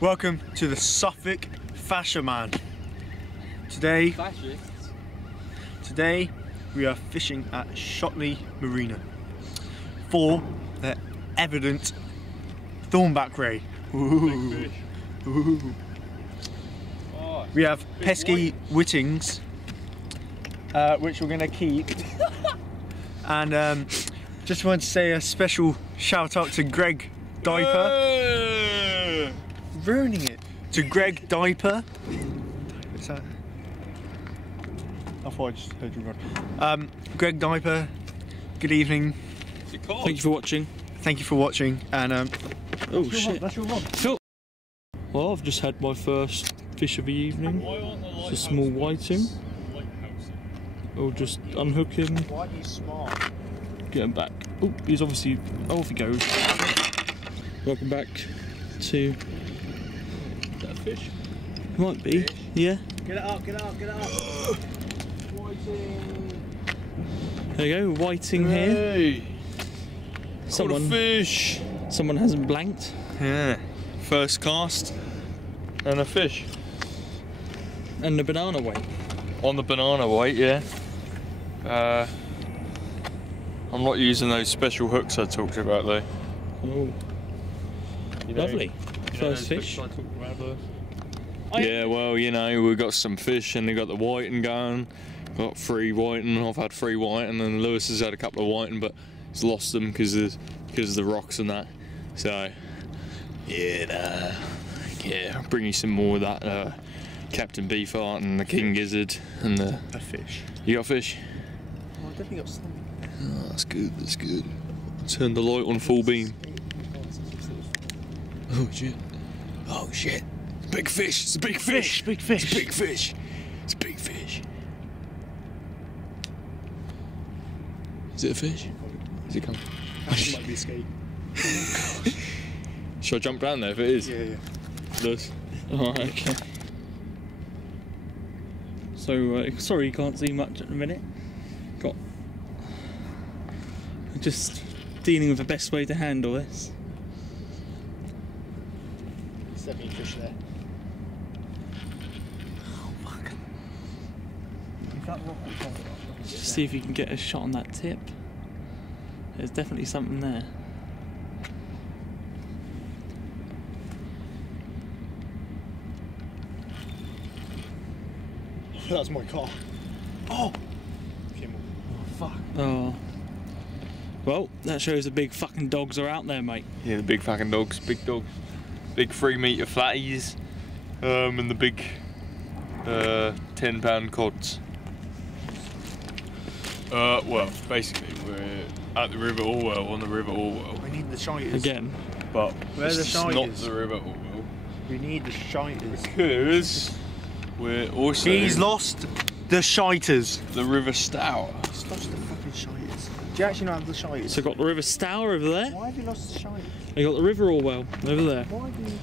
Welcome to the Suffolk Fisherman. Today we are fishing at Shotley Marina for the evident thornback ray. Ooh. Ooh. Oh, we have pesky whittings, which we're going to keep. And just wanted to say a special shout out to Greg Diaper. Ruining it. To Greg Diaper. Is that? I thought I just heard you run. Greg Diaper, good evening. Thank you for watching. Thank you for watching. And oh shit. That's your rod. Cool. Well, I've just had my first fish of the evening. It's a small whiting. I'll just unhook him. Why are you smart? Get him back. Oh, he's obviously. Oh, off he goes. Welcome back to. Is that a fish? Might be. Fish. Yeah. Get it up, get it up, get it up. Whiting. There you go, whiting hey. here. Someone. Fish. Someone hasn't blanked. Yeah. First cast and a fish. And the banana weight. On the banana weight, yeah. I'm not using those special hooks I talked about though. Oh. You know, lovely. First fish. Yeah, well, you know, we've got some fish and we've got the whiting going. Got 3 whiting, I've had 3 whiting, and Lewis has had a couple of whiting, but he's lost them because of the rocks and that. So, yeah, I'll bring you some more of that Captain Beefheart and the King Gizzard and the... A fish. You got fish? Oh, I definitely got some. Oh, that's good, that's good. Turn the light on full beam. Oh shit. Oh shit. Big fish, it's a big fish. Big fish. It's a big fish. It's a big fish. Is it a fish? Is it coming? That might be a skate. Should I jump down there if it is? Yeah, yeah. Lewis. Alright, okay. So, sorry you can't see much at the minute. Got... just dealing with the best way to handle this. There's definitely fish there. Oh, fuck. Just see if you can get a shot on that tip. There's definitely something there. That's my car. Oh! Kimmel. Oh, fuck. Oh. Well, that shows the big fucking dogs are out there, mate. Yeah, the big fucking dogs, big dogs. Big 3 metre flatties, and the big 10-pound cods. Well, basically we're at the River Orwell, on the River Orwell. We need the shiters. Again. But where's the it's not shiters? the River Orwell. We need the shiters. Because we're also... He's lost the shiters. The River Stour. He's lost the fucking shiters. Do you actually not have the shiters? So got the River Stour over there. Why have you lost the shiters? You got the River Orwell over there. Why do you not...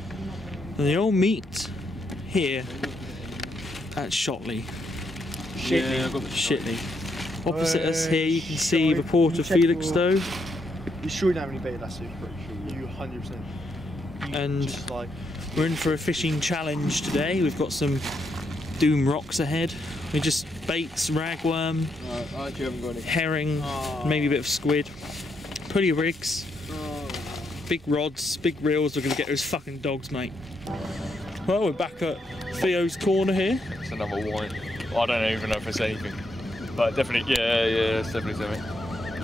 And they all meet here at Shotley. Yeah, I've got the Shitley. Opposite us here you can see the port of Felixstowe. You sure don't have any bait, that's it? You 100%. And just like... we're in for a fishing challenge today. We've got some doom rocks ahead. We just baits, ragworm, I actually haven't got any. herring, maybe a bit of squid, pulley rigs, big rods, big reels. We're gonna get those fucking dogs, mate. Well, we're back at Theo's corner here. It's another wine. I don't even know if it's anything. But definitely, yeah, it's definitely something.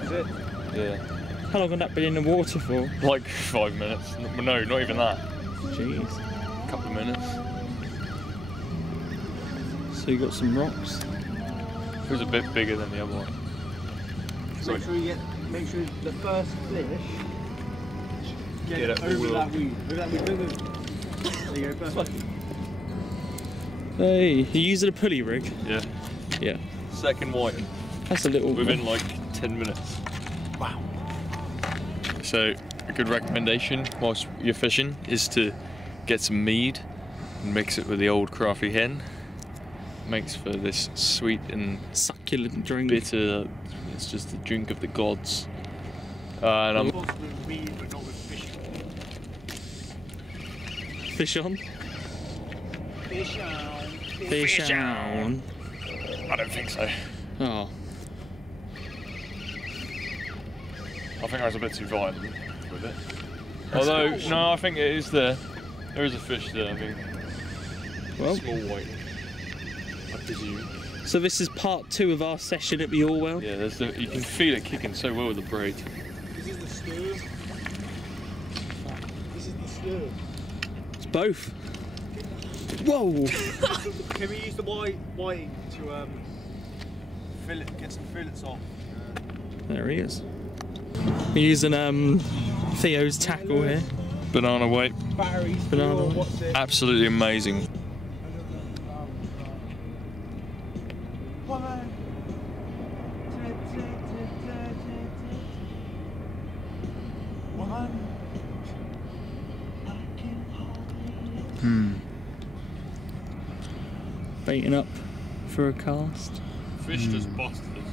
Is it? Yeah. How long have that been in the water for? Like 5 minutes. No, not even that. Jeez. A couple of minutes. So you got some rocks. It was a bit bigger than the other one. Make sure the first fish get it over all that up. weed. Over that weed. There you go, first. Hey, you using a pulley rig? Yeah. Yeah. Second whiting. That's a little... Within like 10 minutes. Wow. So, a good recommendation whilst you're fishing is to get some mead and mix it with the old crafty hen. Makes for this sweet and succulent drink. Bitter. It's just the drink of the gods. And I'm With weed, but not with fishing. Fish on. Fish on. Fish on. I don't think so. Oh. I think I was a bit too violent with it. Although, no, I think it is there. There is a fish there, I think. Well, Small white, I presume. so this is part 2 of our session at the Orwell. Yeah, you can feel it kicking so well with the braid. This is the stew. This is the stew. It's both. Whoa! Can we use the whiting to get some fillets off? There he is. We're using Theo's tackle here. Banana weight. Batteries. Banana. What's it? Absolutely amazing. Baiting up for a cast. Fish just busted.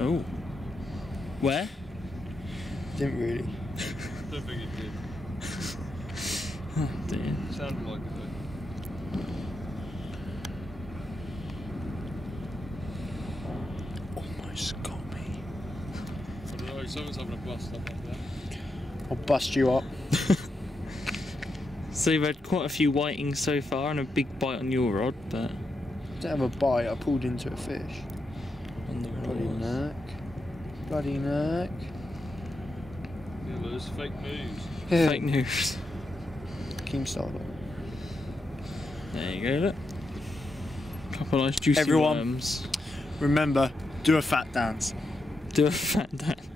Oh. Where? Didn't really. Don't think it did. Oh dear. Sounded like it though. Almost got me. I don't know, someone's having a bust up like that. I'll bust you up. So you've had quite a few whitings so far and a big bite on your rod, but... Didn't have a bite, I pulled into a fish. Bloody neck. Bloody neck. Yeah, but it's fake news. Yeah. Fake news. Keemstar. There you go, look. Couple of nice juicy Everyone. worms. Remember, do a fat dance. Do a fat dance.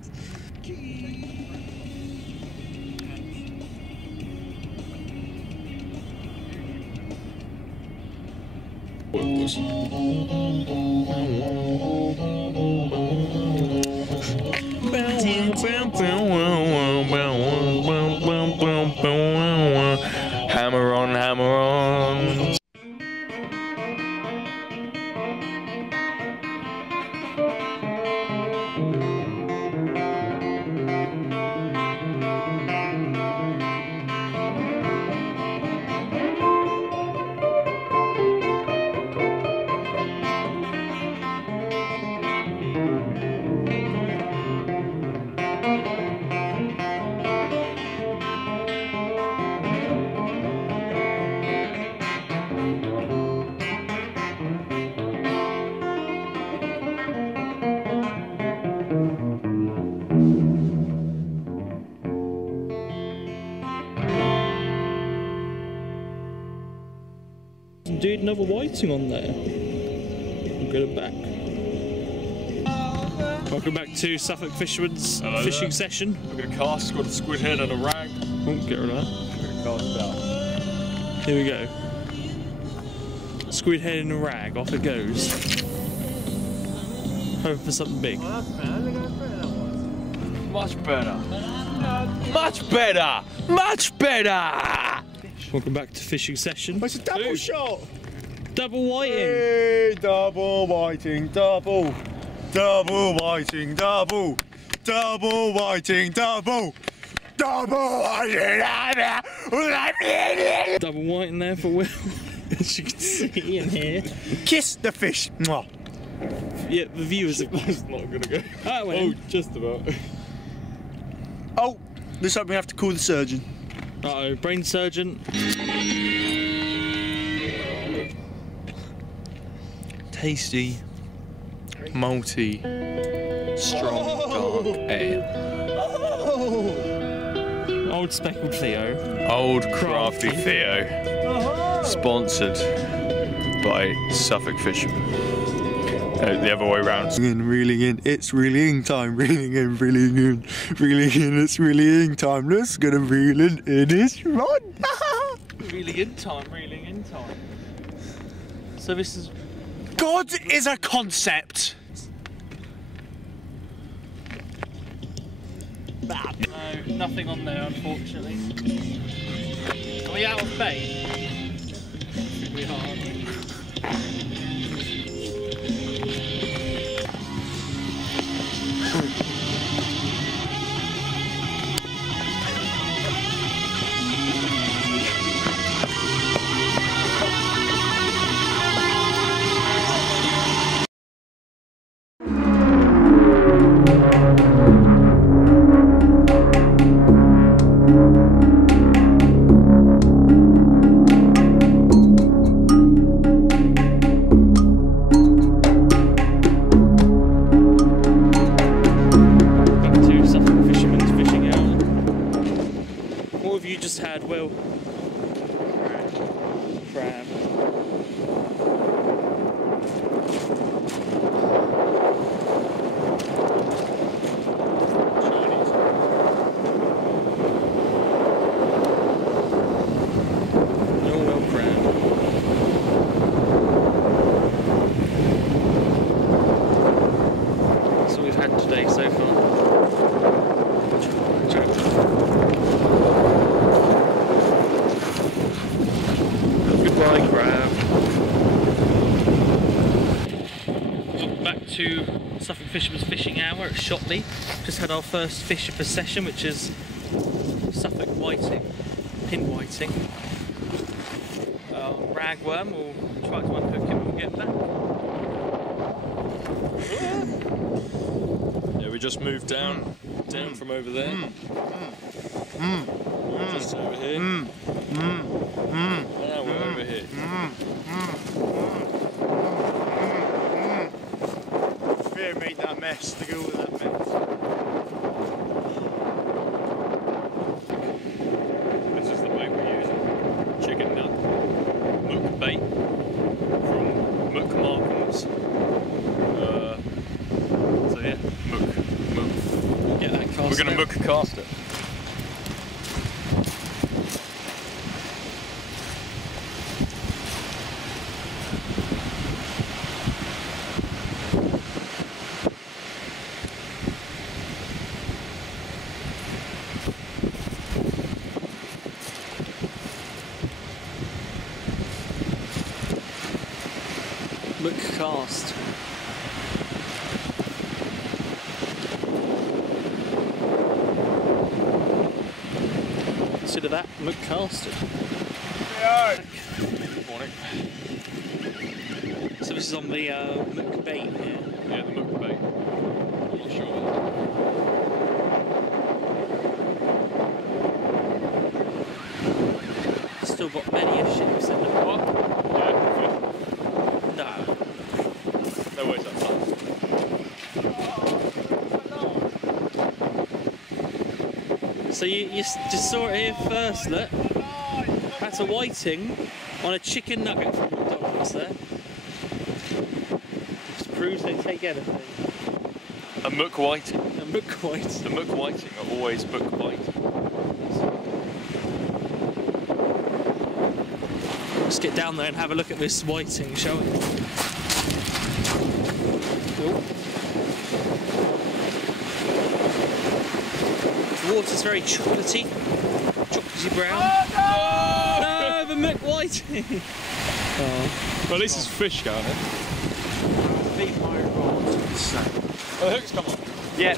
Hammer on, hammer on. Dude, another whiting on there. I'll get it back. Welcome back to Suffolk Fisherman's fishing session. We're going to cast, got a squid head and a rag. Oh, get rid of that. We're going to cast it out. Here we go. Squid head in a rag, off it goes. Hoping for something big. Much better. Much better. Much better. Welcome back to fishing session. It's a double shot! Double whiting. Hey, double whiting, double. Double whiting, double. Double whiting, double. Double whiting, Double whiting there for Will. As you can see in here. Kiss the fish. Mwah. Yeah, the viewers are... That's not going to go. Oh, well. Oh, just about. Oh, looks like we have to call the surgeon. Uh-oh, brain surgeon. Tasty, malty, strong, dark ale. Old speckled Theo. Old crafty Crafty. Theo. Sponsored by Suffolk Fisherman. The other way round. Reeling in, it's reeling time, reeling in, reeling in, reeling in, it's reeling time. Let's get a reeling in his rod. Reeling in time, reeling in time. So this is... God is a concept. No, nothing on there, unfortunately. Are we out of bait? We are, aren't we? To Suffolk Fisherman's fishing out. What have you just had, Will? Crab. Orwell crab. That's all we've had today so far. Goodbye, crab. Welcome back to Suffolk Fisherman's fishing hour at Shotley. Just had our first fish of the session, which is Suffolk whiting, pin whiting. Ragworm, we'll try to unhook him and get back. Yeah, we just moved down from over there. Just over here. Now we're over here. Theo made that mess to go with that mess. This is the bait we're using. Chicken nut. Muck bait from Muck Markhams. So yeah, muck. Get that cast. We're gonna out. muck cast it. Look cast. Consider that look casted. Morning. So this is on the muck bait here. Yeah, the muck bait. Not sure. Still got many of ships in the pot. Yeah, No. no ways that far. So you just saw it here first, look. That's a whiting on a chicken nugget from McDonald's there. Just proves they take anything. A muck whiting. A muck white. The muck whiting are always muck bite. Let's get down there and have a look at this whiting, shall we? The water's very chocolatey brown. No, the muck whiting. Oh. Well, this is fish going in. Feed my rod. Oh, the hook's come on. Yeah.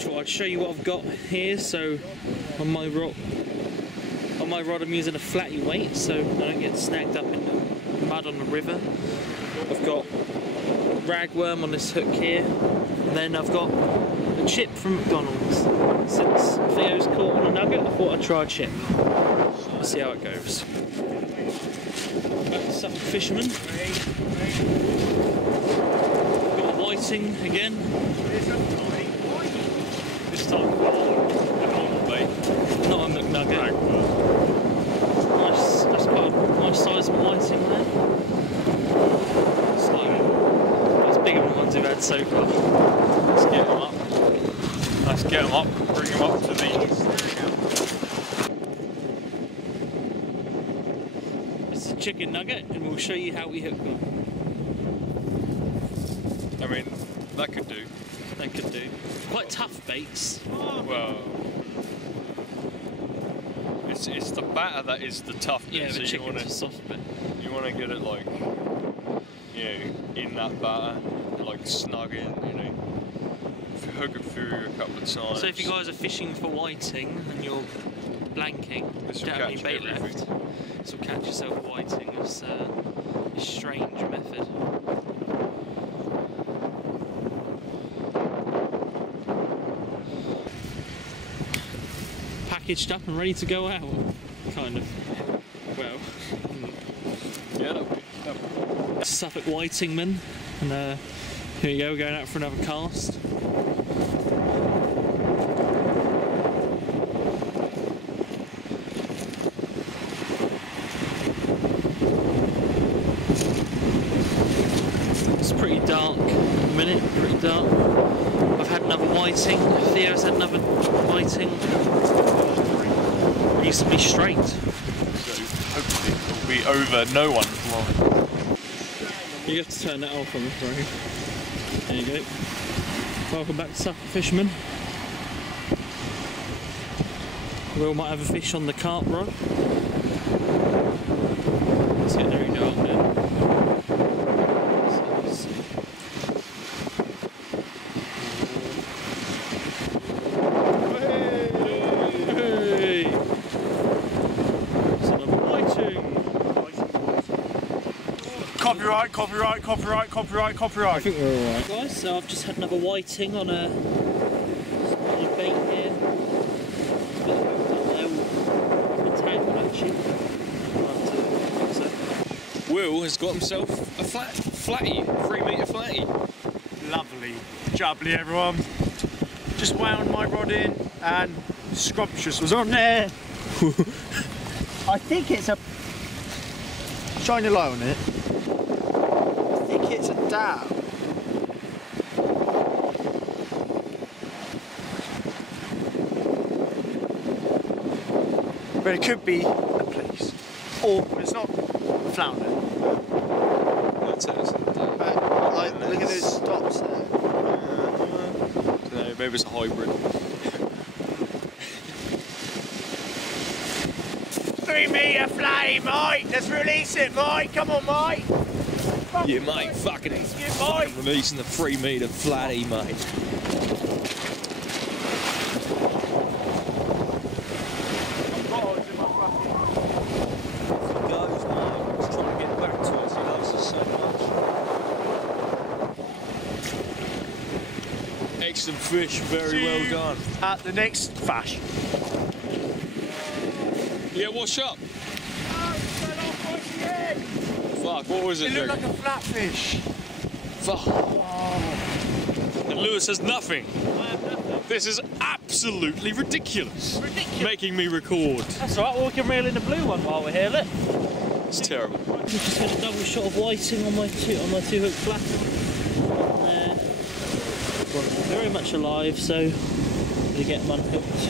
Sure, I'll show you what I've got here. So on my rod I'm using a flatty weight so I don't get snagged up in the mud on the river. I've got ragworm on this hook here, and then I've got a chip from McDonald's. Since Theo's caught on a nugget, I thought I'd try a chip. Let's see how it goes. Back to Suffolk Fisherman. Got a whiting again. This time, a normal bait. Not a McNugget. Ragworm. Nice, that's quite a nice size of whiting there. It's bigger than the ones we've had so far. Let's get them up. Let's get them up. Bring them up to the. It's a chicken nugget, and we'll show you how we hook them. I mean, that could do. They could do. Quite tough baits. Well, it's the batter that is the tough bit. Yeah, so the chicken's a soft bit. you want to get it like, you know, in that batter, like snug in, you know, hook it through a couple of times. So if you guys are fishing for whiting and you're blanking, This will don't have any catch bait everything. left, this will catch yourself a whiting. It's a strange method. hitched up and ready to go out. Kind of. Well. Yeah, that'll be. Suffolk Whitingman, and here you go, we're going out for another cast. It's pretty dark at the minute, pretty dark. I've had another whiting, Theo's had another whiting. Reasonably straight. So hopefully it will be over no one's line. You have to turn that off, I'm afraid. There you go. Welcome back to Suffolk Fisherman. Will might have a fish on the carp rod. It's getting very dark now. Hey! It's another whiting. Copyright, copyright, copyright, copyright, I copyright. think we're alright. Guys, so I've just had another whiting on a bait here. It's a bit hooked up there with the tangle actually. Will has got himself a flatty, 3 metre flatty. Lovely. Jubbly, everyone. Just wound my rod in and Scrumptious was on there. I think it's a... Shine your light on it. I think it's a dab. But it could be a place. Or it's not flounder. That's it. Like, look at those stops there. No, maybe it's a hybrid. 3 metre flatty, mate! Let's release it, mate! Come on, mate! Yeah, mate, fucking releasing the 3 metre flatty, mate. He goes, mate. He's trying to get back to us. He loves us so much. Excellent fish, very well done. At the next fash. Yeah, what's up? Fuck, what was it? It looked like a flatfish. Fuck. Oh. And Lewis has nothing. This is absolutely ridiculous. Making me record. That's alright, well we can reel in the blue one while we're here, look. It's terrible. I've just had a double shot of whiting on my two hook flat. Very much alive, so we get them unhooked.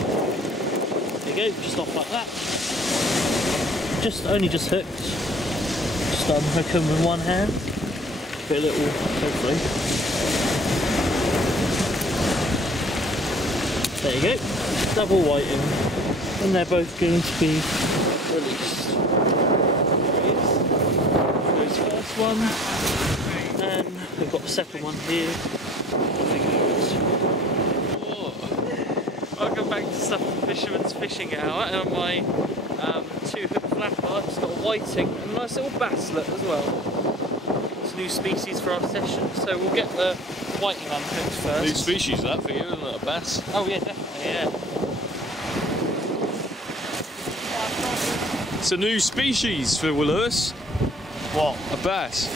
There you go, just off like that. Only just hooked. Just unhook them with one hand. Put a little, hopefully. There you go, double whiting. And they're both going to be released. There's the first one. And we've got the second one here. Welcome back to Suffolk Fisherman's Fishing Hour, and on my 2-hook flapper, it's got a whiting and a nice little basslet as well. It's a new species for our session, so we'll get the whiting unhooked first. New species, that for you, isn't it? A bass? Oh yeah, definitely, yeah. It's a new species for Lewis. What? A bass.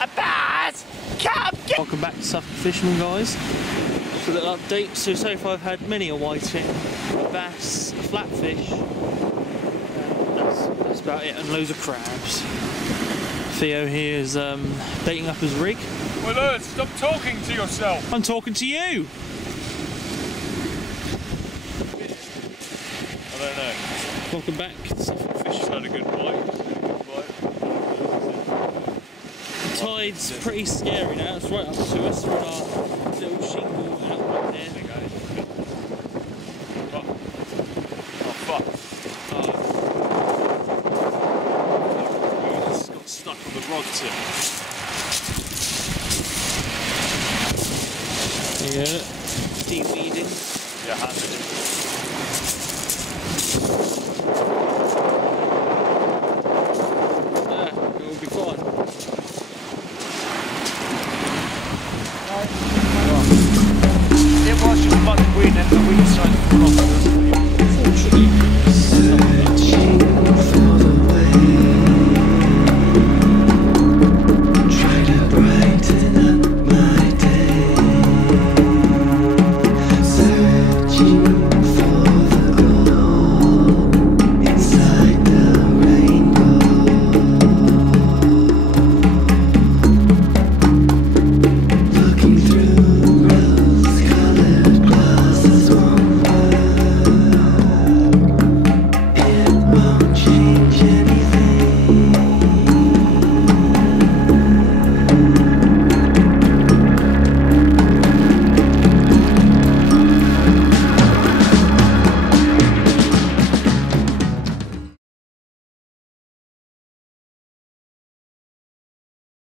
A bass! Come get... Welcome back to Suffolk Fisherman, guys. Just a little update. So far I've had many a whiting, a bass, a flatfish. That's about it, and loads of crabs. Theo here is baiting up his rig. Well, Lewis, stop talking to yourself. I'm talking to you! I don't know. Welcome back to Suffolk Fisherman. Had a good bite. The tide's pretty scary now, it's right up to us. We're on our little shingle outlet here. Oh, fuck. It's got stuck on the rod tip. Yeah, de-weeding. Yeah, handed it. Yeah, it will be fine.